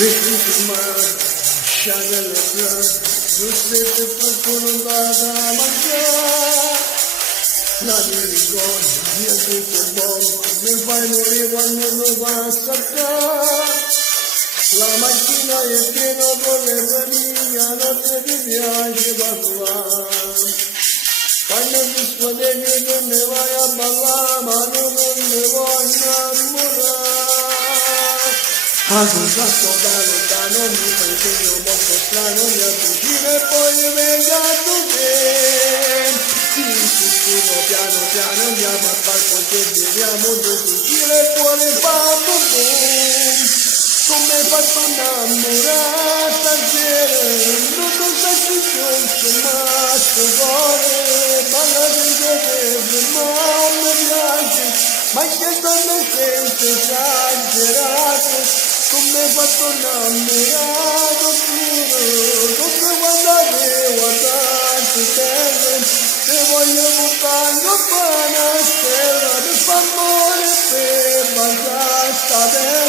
Ritmar, şanelekler, Rus'ete tutununda mangiare. Navigò, via tutto buono, mi fai morire quando non basta. La macchina è piena con le famiglie, non ti piace parlare. Quando ti squadreggi non ne vai a ballare, ma non ne voglio innamorare. A contatto da lontano mi fa il segno molto strano, mi avvicino e poi venga tu te. Ti sussurro piano piano, andiamo al parco che beviamo due cucine e cuore fa boom boom. Come hai fatto innamorare stasera, non so se ci sono, ma sto cuore, balla dentro te, ma mi piace, ma che stanno senza esagerato, come hai fatto innamorato, giuro, come guardate bene, te voglio buttare in una stella, per favore, per mangiare sta bene.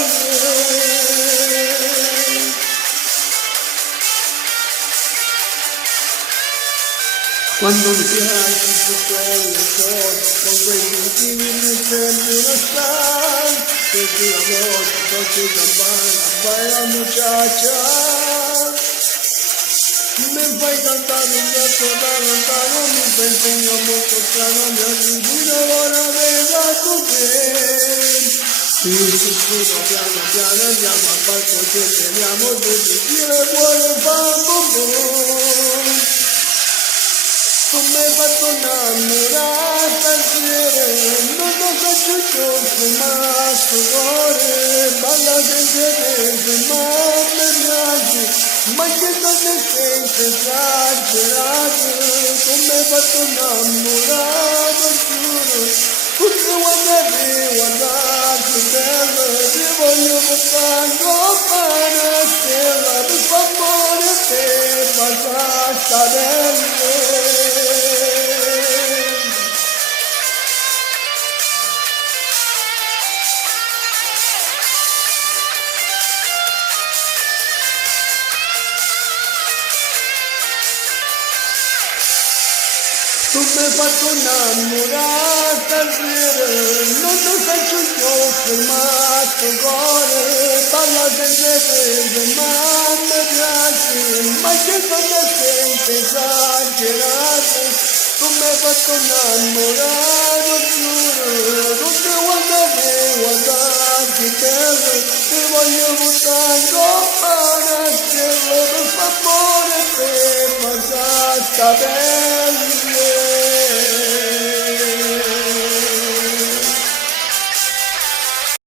Quando mi piaci su quelle cose, con quei motivi mi sembri una star, perché la notte, dolce campana, vai la muchacha. Mi fai cantare un verso da lontano, mi fai un segno molto strano, mi avvicino ora venga tu bene. Ti sussurro piano piano, andiamo al parco che teniamo due bicchieri e vuole far boom boom. Come hai fatto innamorare stasera, non so se ci sono, ma sto cuore, balla senza tempo, ma mi piace, ma che state senza esagerato, come hai fatto innamorare, giuro, tutte guardate bella, ti voglio portare in coppa una stella, per favore, per passare sta bella. Tu mi hai fatto innamorare stasera, non ti faccio soffrire, ma sto cuore, balla senza tempo, ma mi piace, ma che cosa senti esagerato, tu mi hai fatto innamorare, giuro, non ti guardate bella, ti voglio buttare in coppa una stella, per favore, per mangiare sta bella.